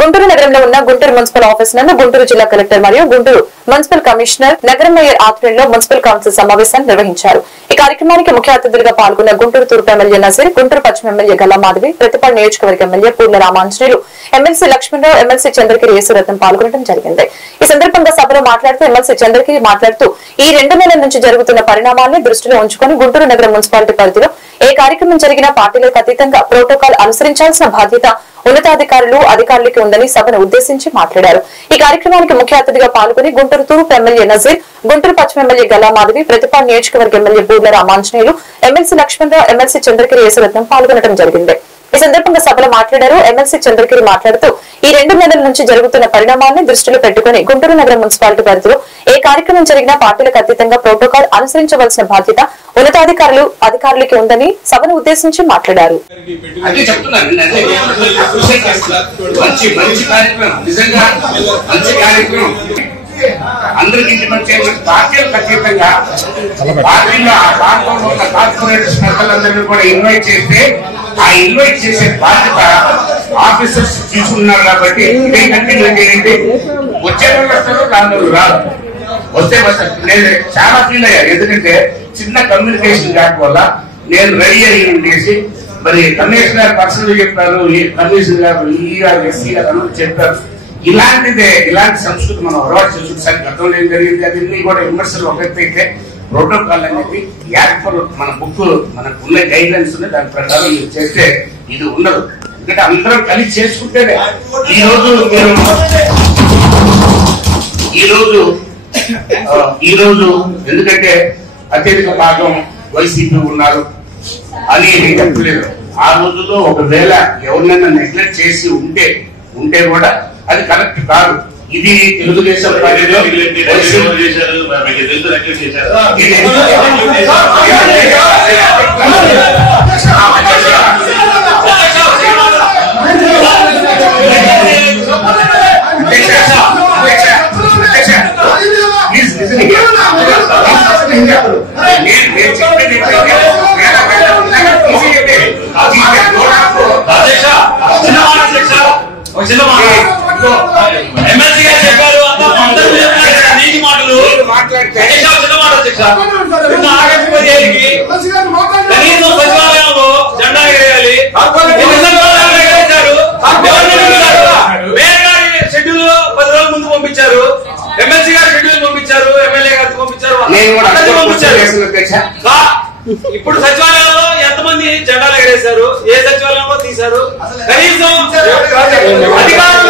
గుంటూరు నగరంలో ఉన్న Guntur municipal office నందు గుంటూరు జిల్లా కలెక్టర్ మరియు గుంటూరు మున్సిపల్ కమిషనర్ నగరం మేయర్ ఆధ్వర్యంలో మున్సిపల్ కౌన్సిల్ సమావేశాన్ని నిర్వహించారు. ఈ కార్యక్రమానికి ముఖ్య అతిథులుగా పాల్గొన్న గుంటూరు తూర్పు ఎమ్మెల్యే నజీర్, గుంటూరు పశ్చిమ ఎమ్మెల్యే గల్లా మాధవి, ప్రతిపాడు నియోజకవర్గ MLA Purla Ramanjaneyulu, MLC Lakshmanarao, MLC Chandragiri Yesurathnam పాల్గొనడం జరిగింది. ఈ సందర్భంగా సభలో మాట్లాడుతూ ఎమ్మెల్సీ చంద్రగిరి మాట్లాడుతూ ఈ 2 నెలల నుంచి జరుగుతున్న పరిణామాలను దృష్టిలో ఉంచుకుని గుంటూరు నగరం మున్సిపాలిటీ పరిధిలో ఏ కార్యక్రమం జరిగినా పార్టీలకు అతీతంగా ప్రోటోకాల్ అనుసరించాల్సిన బాధ్యత అధికారులకి ఉందని సభను ఉద్దేశించి మాట్లాడారు. ఈ కార్యక్రమానికి ముఖ్య అతిథిగా పాల్గొని గుంటూరు తూర్పు ఎమ్మెల్యే నజీర్, గుంటూరు పశ్చిమ ఎమ్మెల్యే గల్లా మాధవి, ప్రతిపాడు నియోజకవర్గ MLA Purla Ramanjaneyulu, MLC Lakshmanarao, MLC Chandragiri Yesurathnam పాల్గొనడం జరిగింది. ఈ సందర్భంగా సభలో మాట్లాడారు. ఎమ్మెల్సీ చంద్రగిరి మాట్లాడుతూ ఈ 2 నెలల నుంచి జరుగుతున్న పరిణామాన్ని దృష్టిలో పెట్టుకుని గుంటూరు నగరం మున్సిపాలిటీ పరిధిలో ఏ కార్యక్రమం జరిగినా పార్టీలకు అతీతంగా ప్రోటోకాల్ అనుసరించవలసిన బాధ్యత అధికారులకి ఉందని సభను ఉద్దేశించి మాట్లాడారు. అందరికీ పార్టీలకు అతీతంగా పార్టీలో ఆ ప్రాంతంలో ఉన్న కార్పొరేటర్స్ పెద్దలందరినీ కూడా ఇన్వైట్ చేస్తే ఆ ఇన్వైట్ చేసే బాధ్యత ఆఫీసర్స్ తీసుకున్నారు. కాబట్టి ఇదే కంటిన్యూ చేయండి. వచ్చే వాళ్ళు వస్తారు, రాను రాదు. వస్తే నేను చాలా ఫీల్ అయ్యాను. ఎందుకంటే చిన్న కమ్యూనికేషన్ గ్యాప్ వల్ల నేను రెడీ అయ్యి ఉండేసి మరి కమిషనర్ గారు పర్సనల్ చెప్పారు, కమిషనర్ గారు ఈ గారు ఎస్సీ గారు అందరూ చెప్పారు. ఇలాంటి సంస్కృతి మనం అలవాటు చేసుకుంటే గతంలో ఏం జరిగింది అది కూడా విమర్శలు ఒకటైతే ప్రోటోకాల్ అనేది మన బుక్ మనకు ఉన్న గైడ్ లైన్స్ ఉన్నాయి. దాని ప్రకారం మీరు చేస్తే ఇది ఉండదు. ఎందుకంటే అందరం కలిసి చేసుకుంటేనే ఈ రోజు ఎందుకంటే అత్యధిక భాగం వైసీపీ ఉన్నారు అని నేను చెప్పలేదు. ఆ రోజుల్లో ఒకవేళ ఎవరినైనా నెగ్లెక్ట్ చేసి ఉంటే కూడా అది కరెక్ట్ కాదు. ఇది తెలుగుదేశం పార్టీలో ఎమ్మెల్సీ గారు చెప్పారు నీటి మాటలు ఆగస్టు 15కి కనీసం సచివాలయంలో జెండా ఎగరేయాలి. మేయర్ గారి షెడ్యూల్ 10 రోజుల ముందు పంపించారు, ఎమ్మెల్సీ గారి షెడ్యూల్ పంపించారు, ఎమ్మెల్యే గారికి పంపించారు, అందరికీ పంపించారు. ఇప్పుడు సచివాలయంలో ఎంతమంది జెండాలు ఎగరేశారు, ఏ సచివాలయంలో తీశారు? కనీసం అధికారులు